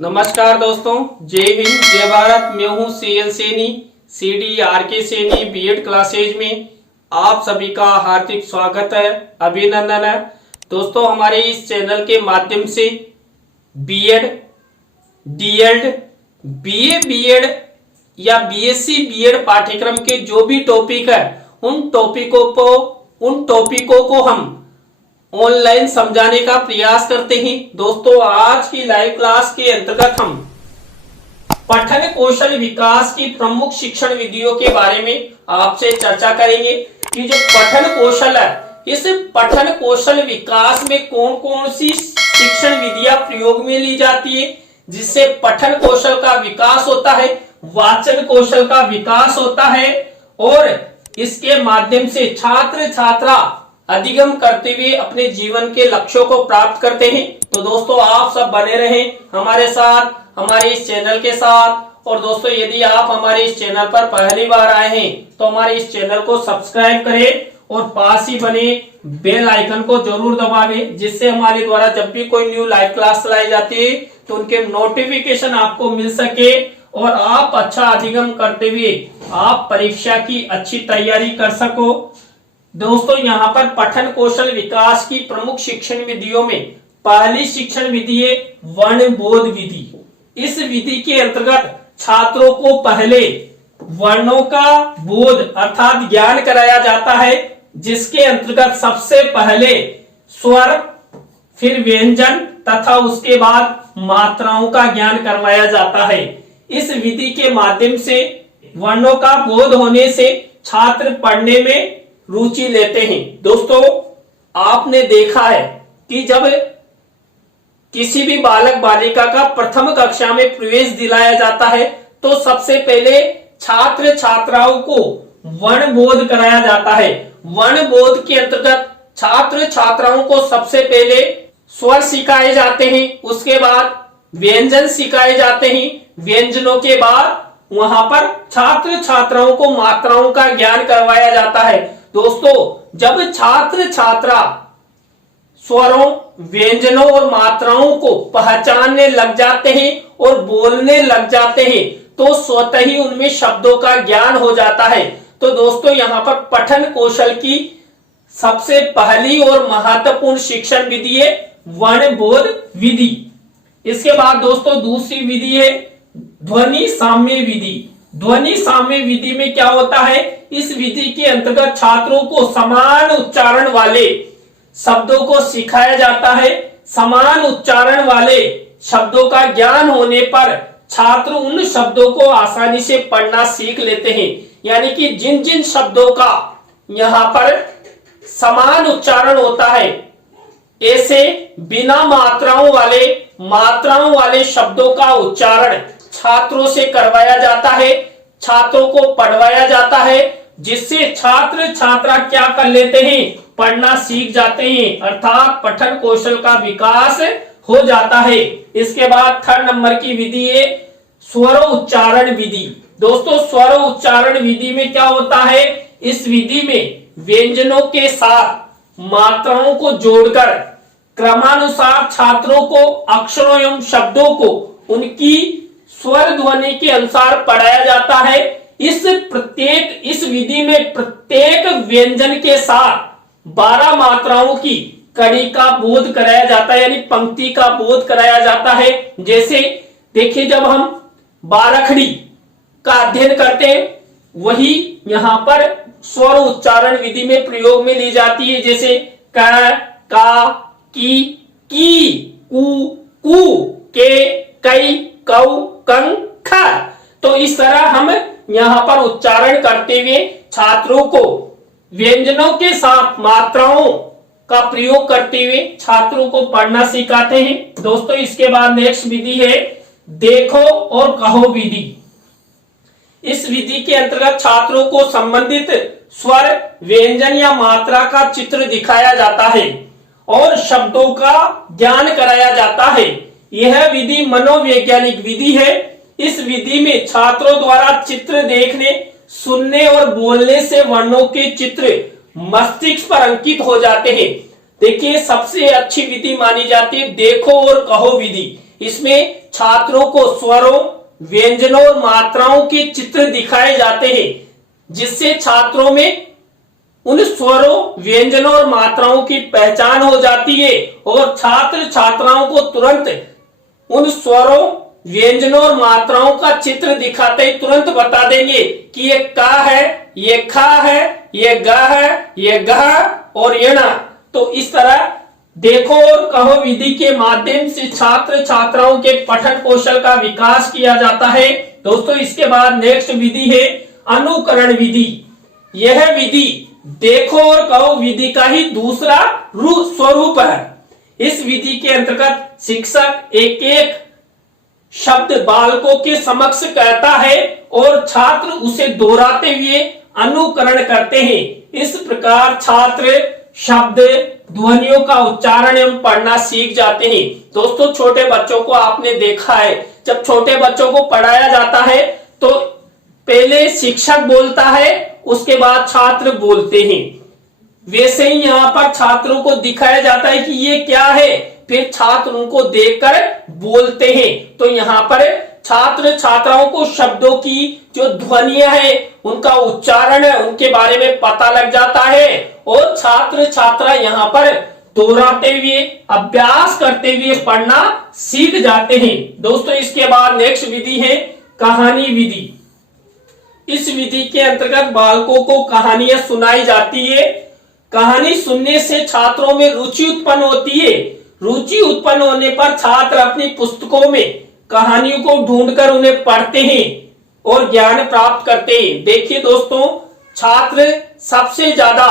नमस्कार दोस्तों, जय हिंद जय भारत। मैं हूं CL Saini, CDRK Saini B Ed classes में आप सभी का हार्दिक स्वागत है, अभिनंदन है। दोस्तों, हमारे इस चैनल के माध्यम से बीएड, डीएड, बीएड या बीएससी बीएड पाठ्यक्रम के जो भी टॉपिक है उन टॉपिकों को हम ऑनलाइन समझाने का प्रयास करते हैं। दोस्तों, आज की लाइव क्लास के अंतर्गत हम पठन कौशल विकास की प्रमुख शिक्षण विधियों के बारे में आपसे चर्चा करेंगे कि जो पठन कौशल है, इस पठन कौशल विकास में कौन कौन सी शिक्षण विधियां प्रयोग में ली जाती है, जिससे पठन कौशल का विकास होता है, वाचन कौशल का विकास होता है और इसके माध्यम से छात्र छात्रा अधिगम करते हुए अपने जीवन के लक्ष्यों को प्राप्त करते हैं। तो दोस्तों, आप सब बने रहें हमारे साथ, हमारे इस चैनल के साथ। और दोस्तों, यदि आप हमारे इस चैनल पर पहली बार आए हैं तो हमारे इस चैनल को सब्सक्राइब करें और पास ही बने बेल आइकन को जरूर दबावें, जिससे हमारे द्वारा जब भी कोई न्यू लाइव क्लास चलाई जाती है तो उनके नोटिफिकेशन आपको मिल सके और आप अच्छा अधिगम करते हुए आप परीक्षा की अच्छी तैयारी कर सको। दोस्तों, यहाँ पर पठन कौशल विकास की प्रमुख शिक्षण विधियों में पहली शिक्षण विधि है वर्ण बोध विधि। इस विधि के अंतर्गत छात्रों को पहले वर्णों का बोध अर्थात ज्ञान कराया जाता है, जिसके अंतर्गत सबसे पहले स्वर, फिर व्यंजन तथा उसके बाद मात्राओं का ज्ञान करवाया जाता है। इस विधि के माध्यम से वर्णों का बोध होने से छात्र पढ़ने में रुचि लेते हैं। दोस्तों, आपने देखा है कि जब किसी भी बालक बालिका का प्रथम कक्षा में प्रवेश दिलाया जाता है तो सबसे पहले छात्र छात्राओं को वर्ण बोध कराया जाता है। वर्ण बोध के अंतर्गत छात्र छात्राओं को सबसे पहले स्वर सिखाए जाते हैं, उसके बाद व्यंजन सिखाए जाते हैं, व्यंजनों के बाद वहां पर छात्र छात्राओं को मात्राओं का ज्ञान करवाया जाता है। दोस्तों, जब छात्र छात्रा स्वरों, व्यंजनों और मात्राओं को पहचानने लग जाते हैं और बोलने लग जाते हैं तो स्वतः ही उनमें शब्दों का ज्ञान हो जाता है। तो दोस्तों, यहाँ पर पठन कौशल की सबसे पहली और महत्वपूर्ण शिक्षण विधि है वर्ण बोध विधि। इसके बाद दोस्तों दूसरी विधि है ध्वनि साम्य विधि। ध्वनि साम्य विधि में क्या होता है, इस विधि के अंतर्गत छात्रों को समान उच्चारण वाले शब्दों को सिखाया जाता है। समान उच्चारण वाले शब्दों का ज्ञान होने पर छात्र उन शब्दों को आसानी से पढ़ना सीख लेते हैं। यानी कि जिन जिन शब्दों का यहाँ पर समान उच्चारण होता है, ऐसे बिना मात्राओं वाले शब्दों का उच्चारण छात्रों से करवाया जाता है, छात्रों को पढ़वाया जाता है, जिससे छात्र छात्रा क्या कर लेते हैं, पढ़ना सीख जाते हैं, अर्थात पठन कौशल का विकास हो जाता है। इसके बाद थर्ड नंबर की विधि है स्वर उच्चारण विधि। दोस्तों, स्वर उच्चारण विधि में क्या होता है, इस विधि में व्यंजनों के साथ मात्राओं को जोड़कर क्रमानुसार छात्रों को अक्षरों एवं शब्दों को उनकी स्वर ध्वनि के अनुसार पढ़ाया जाता है। इस विधि में प्रत्येक व्यंजन के साथ 12 मात्राओं की कड़ी का बोध कराया जाता है, यानी पंक्ति का बोध कराया जाता है। जैसे देखिए, जब हम बारखड़ी का अध्ययन करते हैं वही यहाँ पर स्वर उच्चारण विधि में प्रयोग में ली जाती है। जैसे क, का, की, कु, के, कई, कौ, कं, ख। तो इस तरह हम यहाँ पर उच्चारण करते हुए छात्रों को व्यंजनों के साथ मात्राओं का प्रयोग करते हुए छात्रों को पढ़ना सिखाते हैं। दोस्तों, इसके बाद नेक्स्ट विधि है देखो और कहो विधि। इस विधि के अंतर्गत छात्रों को संबंधित स्वर, व्यंजन या मात्रा का चित्र दिखाया जाता है और शब्दों का ज्ञान कराया जाता है। यह विधि मनोवैज्ञानिक विधि है। इस विधि में छात्रों द्वारा चित्र देखने, सुनने और बोलने से वर्णों के चित्र मस्तिष्क पर अंकित हो जाते हैं। देखिए सबसे अच्छी विधि मानी जाती है देखो और कहो विधि। इसमें छात्रों को स्वरों, व्यंजनों और मात्राओं के चित्र दिखाए जाते हैं, जिससे छात्रों में उन स्वरों, व्यंजनों और मात्राओं की पहचान हो जाती है और छात्र छात्राओं को तुरंत उन स्वरों, व्यंजनों और मात्राओं का चित्र दिखाते ही तुरंत बता देंगे कि ये का है, ये खा है, ये ग है, ये ग और ये ना। तो इस तरह देखो और कहो विधि के माध्यम से छात्र छात्राओं के पठन कौशल का विकास किया जाता है। दोस्तों इसके बाद नेक्स्ट विधि है अनुकरण विधि। यह विधि देखो और कहो विधि का ही दूसरा स्वरूप है। इस विधि के अंतर्गत शिक्षक एक एक शब्द बालकों के समक्ष कहता है और छात्र उसे दोहराते हुए अनुकरण करते हैं। इस प्रकार छात्र शब्द, ध्वनियों का उच्चारण एवं पढ़ना सीख जाते हैं। दोस्तों छोटे बच्चों को आपने देखा है, जब छोटे बच्चों को पढ़ाया जाता है तो पहले शिक्षक बोलता है, उसके बाद छात्र बोलते हैं। वैसे ही यहाँ पर छात्रों को दिखाया जाता है कि ये क्या है, फिर छात्र उनको देखकर बोलते हैं। तो यहाँ पर छात्र छात्राओं को शब्दों की जो ध्वनियां है, उनका उच्चारण है, उनके बारे में पता लग जाता है और छात्र छात्रा यहाँ पर दोहराते हुए, अभ्यास करते हुए पढ़ना सीख जाते हैं। दोस्तों इसके बाद नेक्स्ट विधि है कहानी विधि। इस विधि के अंतर्गत बालकों को कहानियां सुनाई जाती है। कहानी सुनने से छात्रों में रुचि उत्पन्न होती है। रुचि उत्पन्न होने पर छात्र अपनी पुस्तकों में कहानियों को ढूंढकर उन्हें पढ़ते हैं और ज्ञान प्राप्त करते हैं। देखिए दोस्तों, छात्र सबसे ज्यादा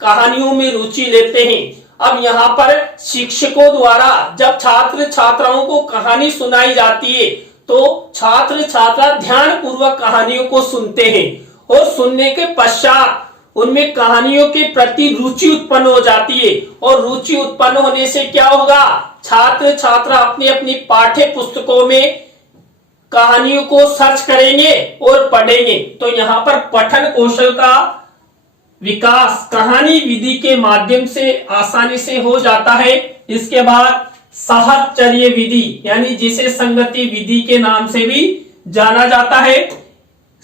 कहानियों में रुचि लेते हैं। अब यहाँ पर शिक्षकों द्वारा जब छात्र छात्राओं को कहानी सुनाई जाती है तो छात्र छात्रा ध्यान पूर्वक कहानियों को सुनते हैं और सुनने के पश्चात उनमें कहानियों के प्रति रुचि उत्पन्न हो जाती है और रुचि उत्पन्न होने से क्या होगा, छात्र छात्रा अपनी अपनी पाठ्य पुस्तकों में कहानियों को सर्च करेंगे और पढ़ेंगे। तो यहाँ पर पठन कौशल का विकास कहानी विधि के माध्यम से आसानी से हो जाता है। इसके बाद साहचर्य विधि, यानी जिसे संगति विधि के नाम से भी जाना जाता है।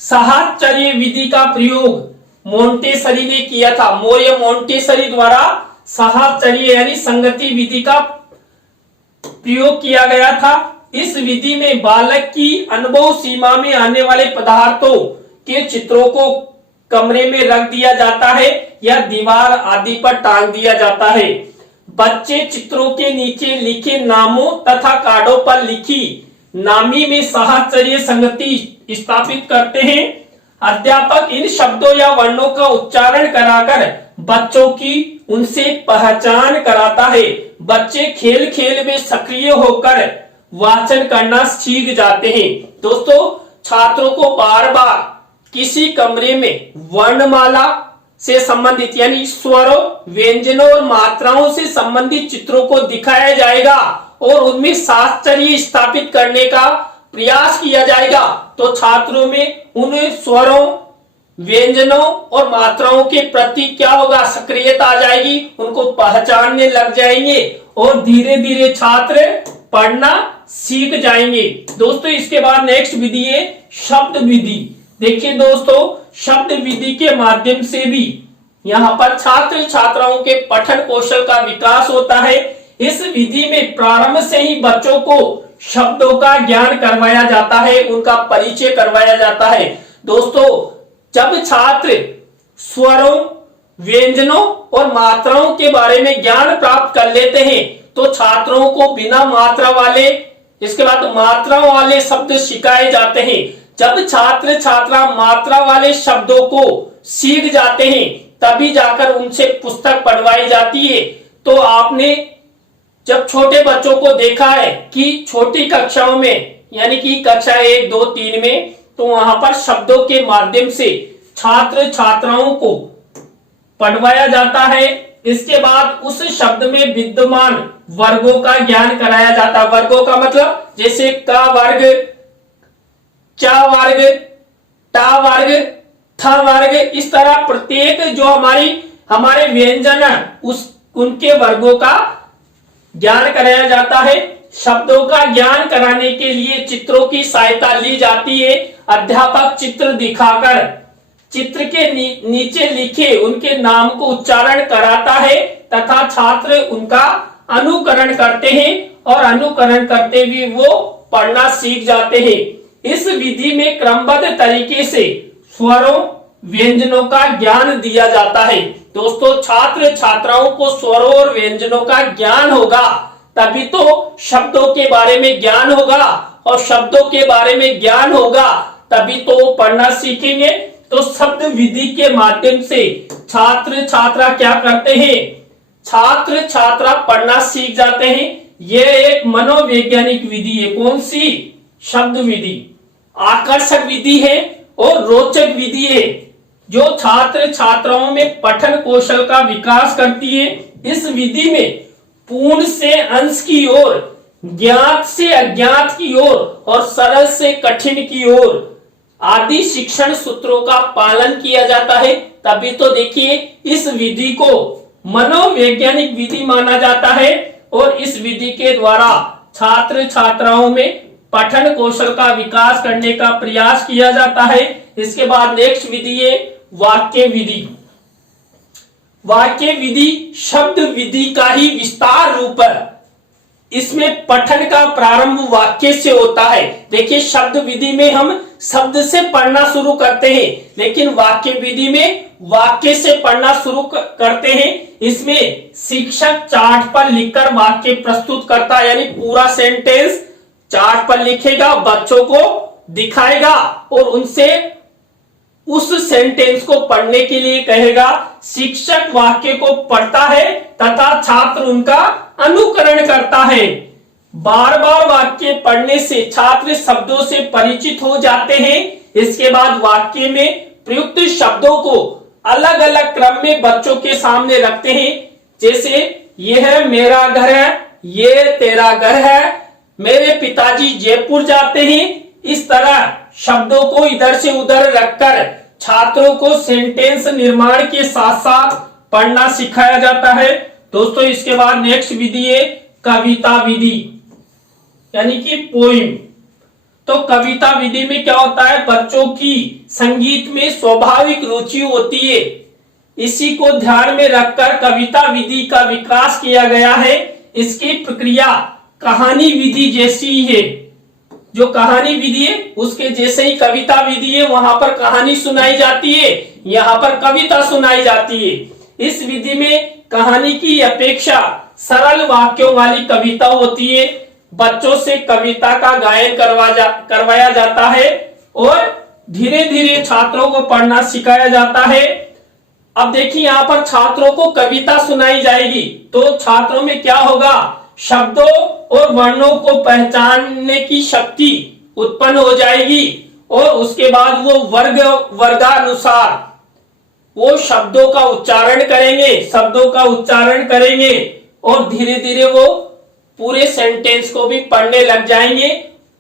साहचर्य विधि का प्रयोग मोंटेसरी ने किया था। मोंटेसरी द्वारा साहचर्य यानी संगति विधि का प्रयोग किया गया था। इस विधि में बालक की अनुभव सीमा में आने वाले पदार्थों के चित्रों को कमरे में रख दिया जाता है या दीवार आदि पर टांग दिया जाता है। बच्चे चित्रों के नीचे लिखे नामों तथा कार्डों पर लिखी नामी में साहचर्य संगति स्थापित करते हैं। अध्यापक इन शब्दों या वर्णों का उच्चारण कराकर बच्चों की उनसे पहचान कराता है। बच्चे खेल खेल में सक्रिय होकर वाचन करना सीख जाते हैं। दोस्तों छात्रों को बार बार किसी कमरे में वर्णमाला से संबंधित यानी स्वरों, व्यंजनों और मात्राओं से संबंधित चित्रों को दिखाया जाएगा और उनमें साहचर्य स्थापित करने का प्रयास किया जाएगा। तो छात्रों में उन स्वरों, व्यंजनों और मात्राओं के प्रति क्या होगा, सक्रियता आ जाएगी, उनको पहचानने लग जाएंगे और धीरे धीरे छात्र पढ़ना सीख जाएंगे। दोस्तों इसके बाद नेक्स्ट विधि है शब्द विधि। देखिए दोस्तों, शब्द विधि के माध्यम से भी यहाँ पर छात्र छात्राओं के पठन कौशल का विकास होता है। इस विधि में प्रारंभ से ही बच्चों को शब्दों का ज्ञान करवाया जाता है, उनका परिचय करवाया जाता है। दोस्तों जब छात्र स्वरों, व्यंजनों और मात्राओं के बारे में ज्ञान प्राप्त कर लेते हैं तो छात्रों को बिना मात्रा वाले, इसके बाद मात्रा वाले शब्द सिखाए जाते हैं। जब छात्र छात्रा मात्रा वाले शब्दों को सीख जाते हैं तभी जाकर उनसे पुस्तक पढ़वाई जाती है। तो आपने जब छोटे बच्चों को देखा है कि छोटी कक्षाओं में यानी कि कक्षा 1, 2, 3 में, तो वहां पर शब्दों के माध्यम से छात्र छात्राओं को पढ़वाया जाता है। इसके बाद उस शब्द में विद्यमान वर्गों का ज्ञान कराया जाता है। वर्गों का मतलब जैसे क वर्ग, च वर्ग, ट वर्ग, थ वर्ग, इस तरह प्रत्येक जो हमारे व्यंजन है उनके वर्गों का ज्ञान कराया जाता है। शब्दों का ज्ञान कराने के लिए चित्रों की सहायता ली जाती है। अध्यापक चित्र दिखाकर चित्र के नीचे लिखे उनके नाम को उच्चारण कराता है तथा छात्र उनका अनुकरण करते हैं और अनुकरण करते हुए वो पढ़ना सीख जाते हैं। इस विधि में क्रमबद्ध तरीके से स्वरों व्यंजनों का ज्ञान दिया जाता है। दोस्तों, छात्र छात्राओं को स्वरों और व्यंजनों का ज्ञान होगा तभी तो शब्दों के बारे में ज्ञान होगा, और शब्दों के बारे में ज्ञान होगा तभी तो वो पढ़ना सीखेंगे। तो शब्द विधि के माध्यम से छात्र छात्रा क्या करते हैं, छात्र छात्रा पढ़ना सीख जाते हैं। यह एक मनोवैज्ञानिक विधि है। कौन सी? शब्द विधि। आकर्षक विधि है और रोचक विधि है जो छात्र छात्राओं में पठन कौशल का विकास करती है। इस विधि में पूर्ण से अंश की ओर, ज्ञात से अज्ञात की ओर और सरल से कठिन की ओर आदि शिक्षण सूत्रों का पालन किया जाता है। तभी तो देखिए इस विधि को मनोवैज्ञानिक विधि माना जाता है और इस विधि के द्वारा छात्र छात्राओं में पठन कौशल का विकास करने का प्रयास किया जाता है। इसके बाद नेक्स्ट विधि है वाक्य विधि। वाक्य विधि शब्द विधि का ही विस्तार रूप है। इसमें पठन का प्रारंभ वाक्य से होता है। देखिए, शब्द विधि में हम शब्द से पढ़ना शुरू करते हैं, लेकिन वाक्य विधि में वाक्य से पढ़ना शुरू करते हैं। इसमें शिक्षक चार्ट पर लिखकर वाक्य प्रस्तुत करता है, यानी पूरा सेंटेंस चार्ट पर लिखेगा, बच्चों को दिखाएगा और उनसे उस सेंटेंस को पढ़ने के लिए कहेगा। शिक्षक वाक्य को पढ़ता है तथा छात्र उनका अनुकरण करता है। बार बार वाक्य पढ़ने से छात्र शब्दों से परिचित हो जाते हैं। इसके बाद वाक्य में प्रयुक्त शब्दों को अलग अलग क्रम में बच्चों के सामने रखते हैं। जैसे यह मेरा घर है, ये तेरा घर है, मेरे पिताजी जयपुर जाते हैं। इस तरह शब्दों को इधर से उधर रखकर छात्रों को सेंटेंस निर्माण के साथ साथ पढ़ना सिखाया जाता है। दोस्तों, इसके बाद नेक्स्ट विधि है कविता विधि, यानी कि पोइम। तो कविता विधि में क्या होता है, बच्चों की संगीत में स्वाभाविक रुचि होती है। इसी को ध्यान में रखकर कविता विधि का विकास किया गया है। इसकी प्रक्रिया कहानी विधि जैसी ही है। जो कहानी विधि है उसके जैसे ही कविता विधि है। वहां पर कहानी सुनाई जाती है, यहाँ पर कविता सुनाई जाती है। इस विधि में कहानी की अपेक्षा सरल वाक्यों वाली कविता होती है। बच्चों से कविता का गायन करवाया जाता है और धीरे धीरे छात्रों को पढ़ना सिखाया जाता है। अब देखिए, यहाँ पर छात्रों को कविता सुनाई जाएगी तो छात्रों में क्या होगा, शब्दों और वर्णों को पहचानने की शक्ति उत्पन्न हो जाएगी और उसके बाद वो वर्गानुसार वो शब्दों का उच्चारण करेंगे और धीरे धीरे वो पूरे सेंटेंस को भी पढ़ने लग जाएंगे।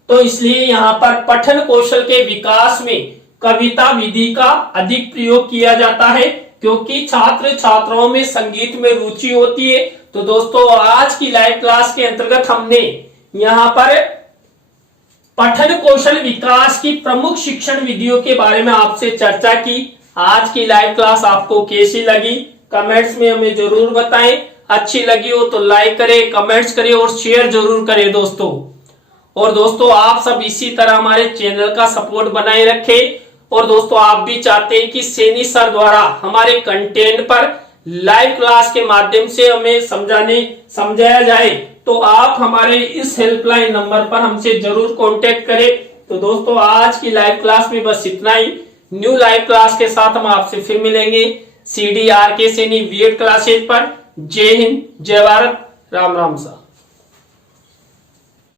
तो इसलिए यहाँ पर पठन कौशल के विकास में कविता विधि का अधिक प्रयोग किया जाता है, क्योंकि छात्र छात्राओं में संगीत में रुचि होती है। तो दोस्तों, आज की लाइव क्लास के अंतर्गत हमने यहाँ पर पठन कौशल विकास की प्रमुख शिक्षण विधियों के बारे में आपसे चर्चा की। आज की लाइव क्लास आपको कैसी लगी कमेंट्स में हमें जरूर बताएं। अच्छी लगी हो तो लाइक करें, कमेंट्स करें और शेयर जरूर करें दोस्तों। और दोस्तों, आप सब इसी तरह हमारे चैनल का सपोर्ट बनाए रखें। और दोस्तों, आप भी चाहते हैं कि सैनी सर द्वारा हमारे कंटेंट पर लाइव क्लास के माध्यम से हमें समझाया जाए, तो आप हमारे इस हेल्पलाइन नंबर पर हमसे जरूर कांटेक्ट करें। तो दोस्तों, आज की लाइव क्लास में बस इतना ही। न्यू लाइव क्लास के साथ हम आपसे फिर मिलेंगे CDRK सैनी बीएड क्लासेज पर। जय हिंद, जय भारत, राम राम सा।